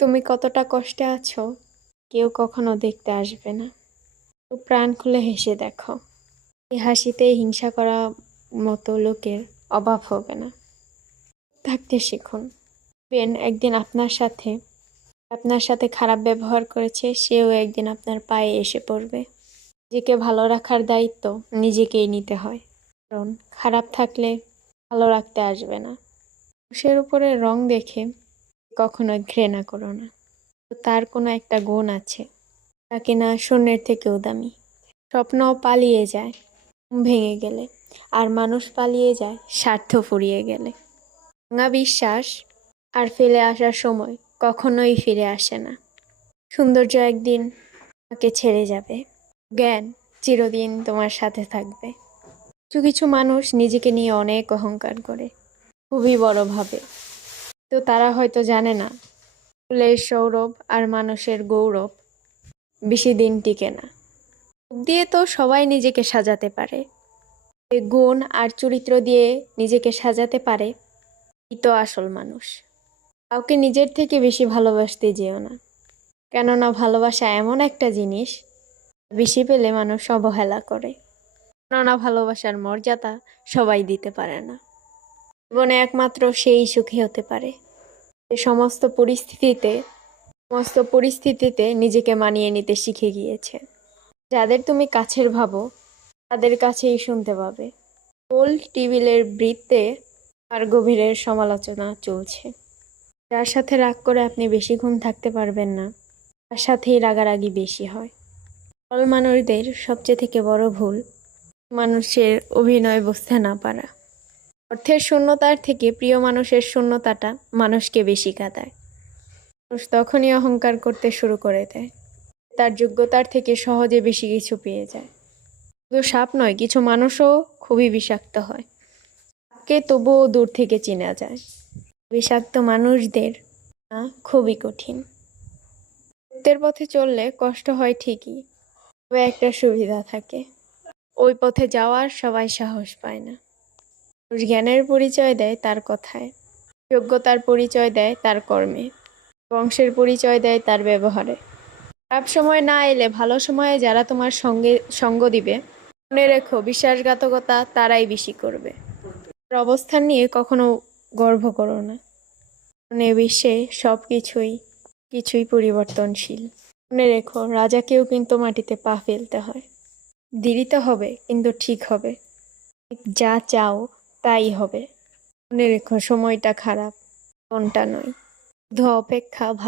তুমি কতটা কষ্টে আছো কেউ কখনো দেখতে আসবে না। তো প্রাণ খুলে হেসে দেখো। এই হাসিতে হিংসা করা মতো লোকের অভাব হবে না। থাকতে শিখুন। একদিন আপনার সাথে খারাপ ব্যবহার করেছে, সেও একদিন আপনার পায়ে এসে পড়বে। নিজেকে ভালো রাখার দায়িত্ব নিজেকেই নিতে হয়, কারণ খারাপ থাকলে ভালো রাখতে আসবে না। মানুষের উপরে রং দেখে কখনো ঘৃণা করো না। তো তার কোনো একটা গুণ আছে, তা কিনা শূন্যের থেকেও দামি। স্বপ্ন পালিয়ে যায় ঘুম ভেঙে গেলে, আর মানুষ পালিয়ে যায় স্বার্থ ফুরিয়ে গেলে। ভাঙা বিশ্বাস আর ফেলে আসার সময় কখনোই ফিরে আসে না। সৌন্দর্য একদিন তোমাকে ছেড়ে যাবে, জ্ঞান চিরদিন তোমার সাথে থাকবে। কিছু কিছু মানুষ নিজেকে নিয়ে অনেক অহংকার করে, খুবই বড় ভাবে। তো তারা হয়তো জানে না, ফুলের সৌরভ আর মানুষের গৌরব বেশি দিন টিকে না। রূপ দিয়ে তো সবাই নিজেকে সাজাতে পারে, এই গুণ আর চরিত্র দিয়ে নিজেকে সাজাতে পারে এই তো আসল মানুষ। কাউকে নিজের থেকে বেশি ভালোবাসতে যেও না, কেননা ভালোবাসা এমন একটা জিনিস, বেশি পেলে মানুষ অবহেলা করে। কেননা ভালোবাসার মর্যাদা সবাই দিতে পারে না। জীবনে একমাত্র সেই সুখী হতে পারে যে সমস্ত পরিস্থিতিতে নিজেকে মানিয়ে নিতে শিখে গিয়েছে। যাদের তুমি কাছের ভাবো তাদের কাছেই শুনতে পাবে গোল টেবিলের বৃত্তে আর গভীরের সমালোচনা চলছে। যার সাথে রাগ করে আপনি বেশিক্ষণ থাকতে পারবেন না, তার সাথেই রাগারাগি বেশি হয়। সকল মানুষদের সবচেয়ে থেকে বড় ভুল মানুষের অভিনয় বুঝতে না পারা। অর্থের শূন্যতার থেকে প্রিয় মানুষের শূন্যতাটা মানুষকে বেশি কাঁদায়। মানুষ তখনই অহংকার করতে শুরু করে দেয়, তার যোগ্যতার থেকে সহজে বেশি কিছু পেয়ে যায়। শুধু সাপ নয়, কিছু মানুষও খুবই বিষাক্ত হয়, কে তবুও দূর থেকে চেনা যায়। বিষাক্ত মানুষদের খুবই কঠিন। সত্যের পথে চললে কষ্ট হয় ঠিকই, তবে একটা সুবিধা থাকে, ওই পথে যাওয়ার সবাই সাহস পায় না। মানুষ জ্ঞানের পরিচয় দেয় তার কথায়, যোগ্যতার পরিচয় দেয় তার কর্মে, বংশের পরিচয় দেয় তার ব্যবহারে। খারাপ সময় না এলে ভালো সময়ে যারা তোমার সঙ্গ দিবে, মনে রেখো বিশ্বাসঘাতকতা তারাই বেশি করবে। অবস্থান নিয়ে কখনো গর্ব করো না, কারণ এ বিশ্বে কিছুই পরিবর্তনশীল। মনে রেখো রাজাকেও কিন্তু মাটিতে পা ফেলতে হয়। দেরিতে হবে কিন্তু ঠিক হবে, যা চাও তাই হবে। মনে রেখো সময়টা খারাপ, কোনটা নয়, শুধু অপেক্ষা ভালো।